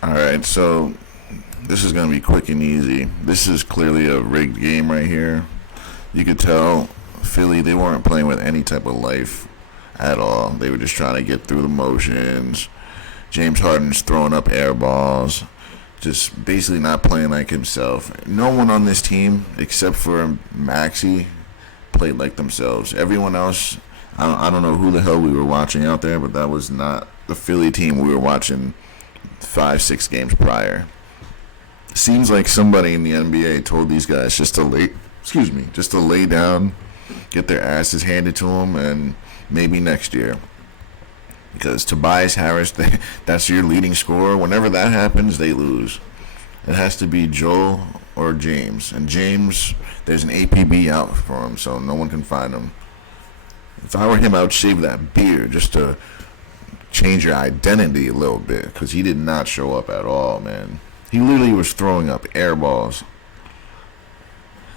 All right, so this is going to be quick and easy. This is clearly a rigged game right here. You could tell Philly, they weren't playing with any type of life at all. They were just trying to get through the motions. James Harden's throwing up air balls, just basically not playing like himself. No one on this team, except for Maxey, played like themselves. Everyone else, I don't know who the hell we were watching out there, but that was not the Philly team we were watching 5, 6 games prior. Seems like somebody in the NBA told these guys just to lay down, get their asses handed to them, and maybe next year. Because Tobias Harris, that's your leading scorer. Whenever that happens, they lose. It has to be Joel or James. And James, there's an APB out for him, so no one can find him. If I were him, I would shave that beard just to change your identity a little bit, because he did not show up at all, man. He literally was throwing up air balls.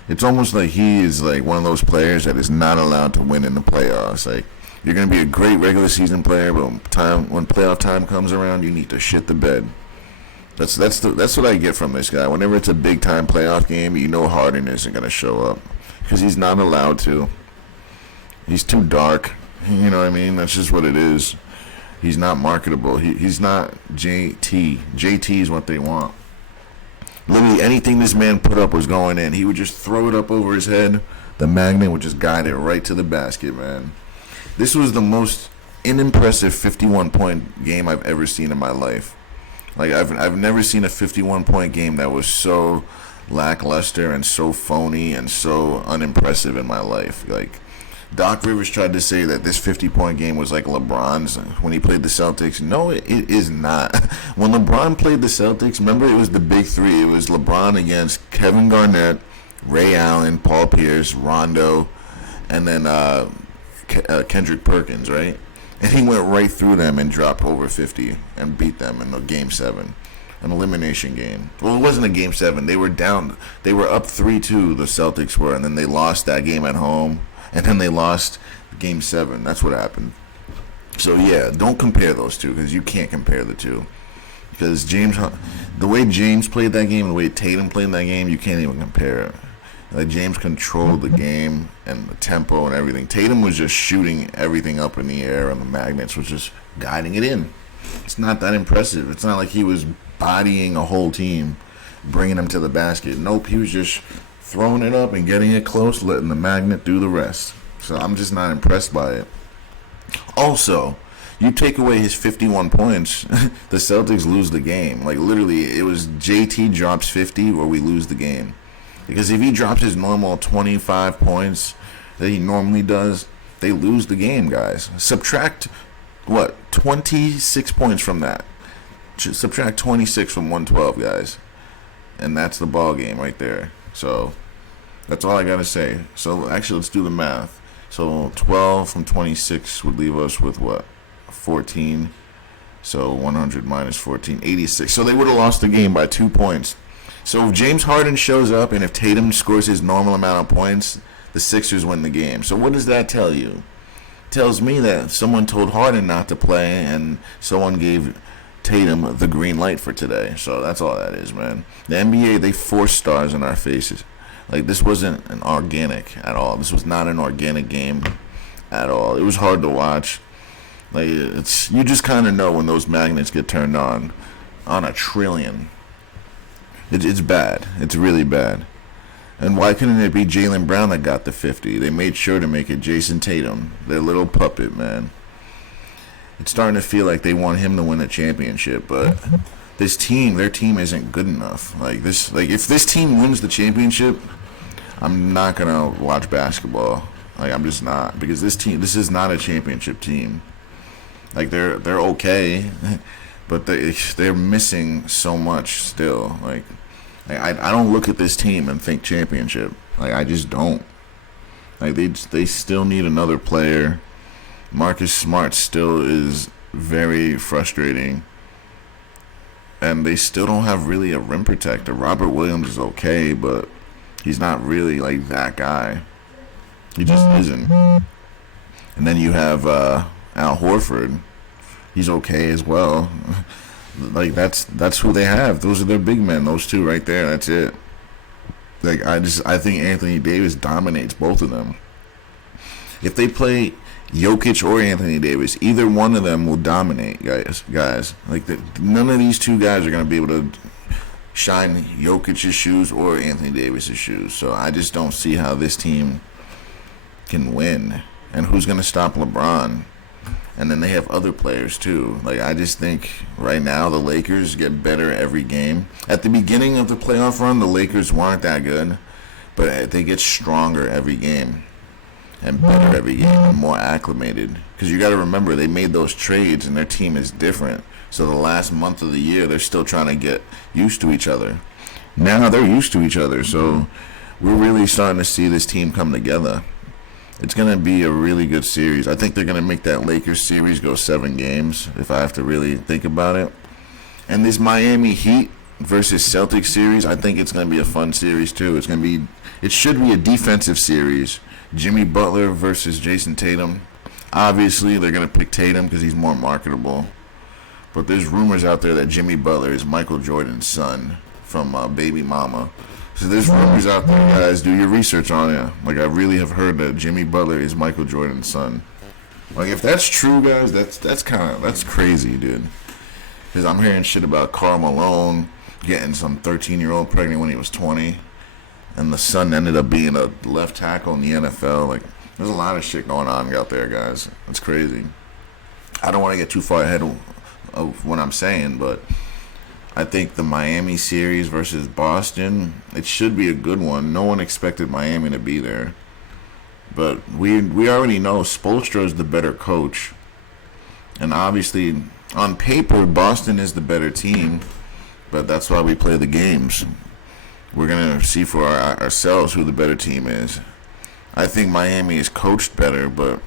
It's almost like he is like one of those players that is not allowed to win in the playoffs. Like, you're going to be a great regular season player, but when playoff time comes around, you need to shit the bed. That's what I get from this guy. Whenever it's a big time playoff game, you know Harden isn't going to show up because he's not allowed to. He's too dark. You know what I mean? That's just what it is. He's not marketable. He's not JT. JT is what they want. Literally anything this man put up was going in. He would just throw it up over his head. The magnet would just guide it right to the basket, man. This was the most unimpressive 51-point game I've ever seen in my life. Like, I've never seen a 51-point game that was so lackluster and so phony and so unimpressive in my life. Like, Doc Rivers tried to say that this 50-point game was like LeBron's when he played the Celtics. No, it is not. When LeBron played the Celtics, remember it was the big three. It was LeBron against Kevin Garnett, Ray Allen, Paul Pierce, Rondo, and then Kendrick Perkins, right? And he went right through them and dropped over 50 and beat them in the Game 7. An elimination game. Well, it wasn't a Game 7. They were down. They were up 3-2, the Celtics were, and then they lost that game at home. And then they lost Game 7. That's what happened. So, yeah, don't compare those two because you can't compare the two. Because the way James played that game and the way Tatum played that game, you can't even compare it. Like, James controlled the game and the tempo and everything. Tatum was just shooting everything up in the air, and the magnets was just guiding it in. It's not that impressive. It's not like he was bodying a whole team, bringing them to the basket. Nope, he was just throwing it up and getting it close, letting the magnet do the rest. So I'm just not impressed by it. Also, you take away his 51 points, the Celtics lose the game. Like, literally, it was JT drops 50 or we lose the game. Because if he drops his normal 25 points that he normally does, they lose the game, guys. Subtract, 26 points from that. Subtract 26 from 112, guys. And that's the ball game right there. So that's all I got to say. So actually, let's do the math. So 12 from 26 would leave us with what? 14. So 100 minus 14, 86. So they would have lost the game by 2 points. So if James Harden shows up and if Tatum scores his normal amount of points, the Sixers win the game. So what does that tell you? It tells me that someone told Harden not to play and someone gave Tatum the green light for today. So that's all that is, man. The NBA, they forced stars in our faces. Like, this wasn't an organic at all. This was not an organic game at all. It was hard to watch. Like, you just kind of know when those magnets get turned on a trillion. It's bad. It's really bad. And why couldn't it be Jaylen Brown that got the 50? They made sure to make it Jason Tatum, their little puppet, man. It's starting to feel like they want him to win a championship, but their team isn't good enough. Like, if this team wins the championship, I'm not gonna watch basketball. Like, I'm just not, because this is not a championship team. Like, they're okay, but they're missing so much still. Like, I don't look at this team and think championship. Like, I just don't. Like, they still need another player. Marcus Smart still is very frustrating. And they still don't have really a rim protector. Robert Williams is okay, but he's not really like that guy. He just isn't. And then you have Al Horford. He's okay as well. Like that's who they have. Those are their big men. Those two right there. That's it. Like I think Anthony Davis dominates both of them. If they play Jokic or Anthony Davis, either one of them will dominate, guys. Like none of these two guys are gonna be able to shine Jokic's shoes or Anthony Davis's shoes. So I just don't see how this team can win. And who's gonna stop LeBron? And then they have other players too. Like I just think right now the Lakers get better every game. At the beginning of the playoff run, the Lakers weren't that good, but they get stronger every game and better every game and more acclimated. Because you got to remember they made those trades and their team is different. So the last month of the year they're still trying to get used to each other. Now they're used to each other, so we're really starting to see this team come together. It's going to be a really good series. I think they're going to make that Lakers series go 7 games, if I have to really think about it. And this Miami Heat versus Celtics series, I think it's going to be a fun series too. It should be a defensive series. Jimmy Butler versus Jason Tatum. Obviously, they're going to pick Tatum because he's more marketable. But there's rumors out there that Jimmy Butler is Michael Jordan's son from Baby Mama. So there's rumors out there, guys. Do your research on it. Like, I really have heard that Jimmy Butler is Michael Jordan's son. Like, if that's true, guys, that's crazy, dude. Because I'm hearing shit about Karl Malone getting some 13-year-old pregnant when he was 20, and the son ended up being a left tackle in the NFL. Like, there's a lot of shit going on out there, guys. It's crazy. I don't want to get too far ahead of what I'm saying, but I think the Miami series versus Boston, it should be a good one. No one expected Miami to be there. But we already know Spoelstra is the better coach. And obviously, on paper, Boston is the better team. But that's why we play the games. We're going to see for ourselves who the better team is. I think Miami is coached better, but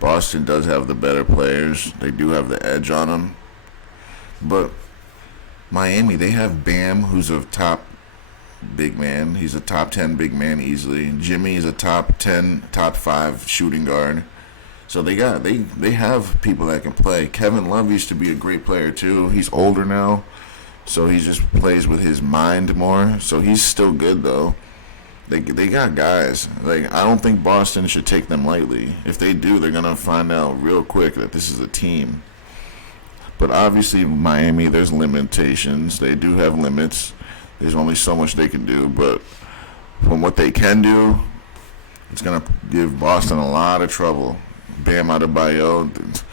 Boston does have the better players. They do have the edge on them. But Miami, they have Bam, who's a top big man. He's a top 10 big man easily. Jimmy is a top 10, top 5 shooting guard. So they have people that can play. Kevin Love used to be a great player too. He's older now, so he just plays with his mind more. So he's still good though. They got guys. Like, I don't think Boston should take them lightly. If they do, they're gonna find out real quick that this is a team. But obviously, Miami, there's limitations. They do have limits. There's only so much they can do. But from what they can do, it's going to give Boston a lot of trouble. Bam Adebayo.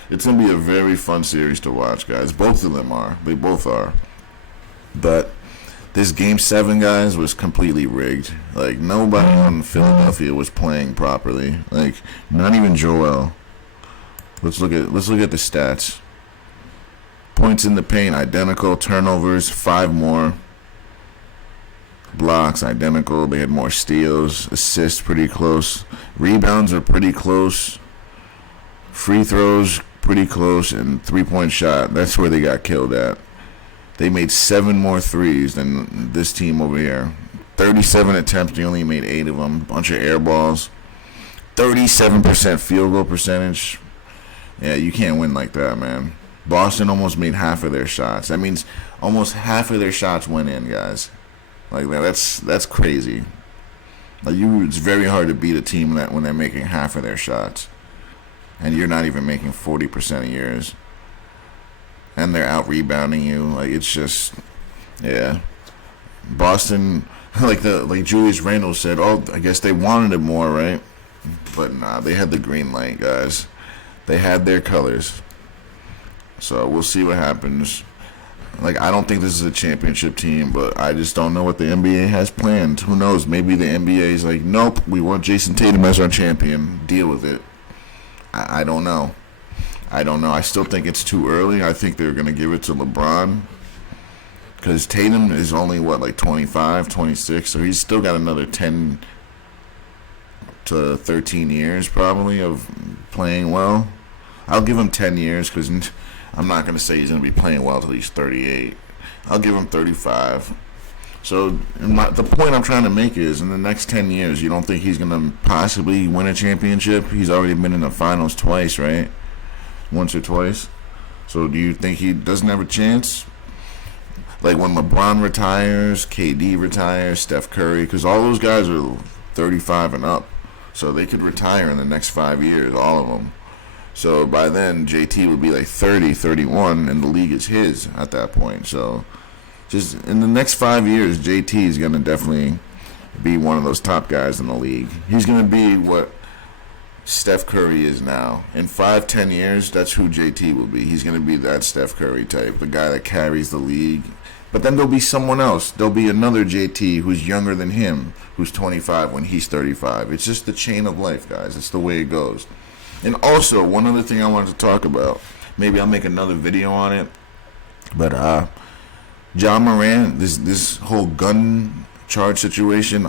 It's going to be a very fun series to watch, guys. Both of them are. They both are. But this Game 7, guys, was completely rigged. Like, nobody on Philadelphia was playing properly. Like, not even Joel. Let's look at the stats. Points in the paint, identical. Turnovers, 5 more. Blocks, identical. They had more steals. Assists, pretty close. Rebounds are pretty close. Free throws, pretty close. And three-point shot, that's where they got killed at. They made 7 more threes than this team over here. 37 attempts, they only made 8 of them. Bunch of air balls. 37% field goal percentage. Yeah, you can't win like that, man. Boston almost made half of their shots. That means almost half of their shots went in, guys. Like that's crazy. Like it's very hard to beat a team that when they're making half of their shots, and you're not even making 40% of yours, and they're out rebounding you. Like it's just, yeah. Boston, like Julius Randle said, oh, I guess they wanted it more, right? But nah, they had the green light, guys. They had their colors. So we'll see what happens. Like, I don't think this is a championship team, but I just don't know what the NBA has planned. Who knows? Maybe the NBA is like, nope, we want Jason Tatum as our champion. Deal with it. I don't know. I still think it's too early. I think they're going to give it to LeBron. Because Tatum is only, 25, 26. So he's still got another 10 to 13 years, probably, of playing well. I'll give him 10 years because I'm not going to say he's going to be playing well until he's 38. I'll give him 35. So the point I'm trying to make is in the next 10 years, you don't think he's going to possibly win a championship? He's already been in the finals twice, right? Once or twice. So do you think he doesn't have a chance? like when LeBron retires, KD retires, Steph Curry, because all those guys are 35 and up, so they could retire in the next 5 years, all of them. So by then, JT will be like 30, 31, and the league is his at that point. So just in the next 5 years, JT is going to definitely be one of those top guys in the league. He's going to be what Steph Curry is now. In 5-10 years, that's who JT will be. He's going to be that Steph Curry type, the guy that carries the league. But then there'll be someone else. There'll be another JT who's younger than him, who's 25 when he's 35. It's just the chain of life, guys. It's the way it goes. And also, one other thing I wanted to talk about. Maybe I'll make another video on it. But John Morant, this whole gun charge situation,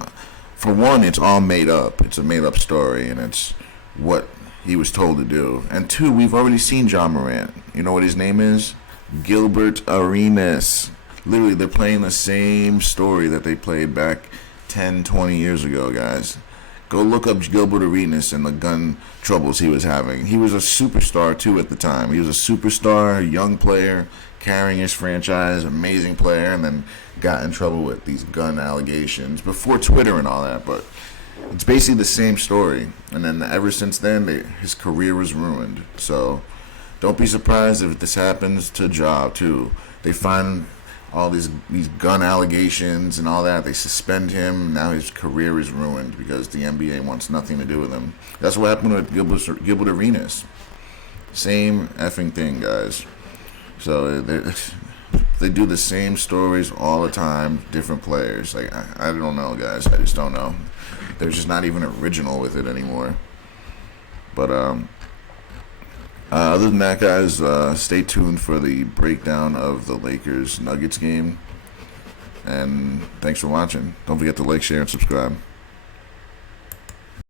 for one, it's all made up. It's a made-up story, and it's what he was told to do. And two, we've already seen John Morant. You know what his name is? Gilbert Arenas. Literally, they're playing the same story that they played back 10, 20 years ago, guys. Go look up Gilbert Arenas and the gun troubles he was having. He was a superstar, too, at the time. He was a superstar, young player, carrying his franchise, amazing player, and then got in trouble with these gun allegations before Twitter and all that. But it's basically the same story. And then ever since then, his career was ruined. So don't be surprised if this happens to Ja, too. They find all these gun allegations and all that. They suspend him. Now his career is ruined because the NBA wants nothing to do with him. That's what happened with Gilbert Arenas. Same effing thing, guys. So they do the same stories all the time, different players. Like I don't know, guys. I just don't know. They're just not even original with it anymore. But other than that, guys, stay tuned for the breakdown of the Lakers-Nuggets game. And thanks for watching. Don't forget to like, share, and subscribe.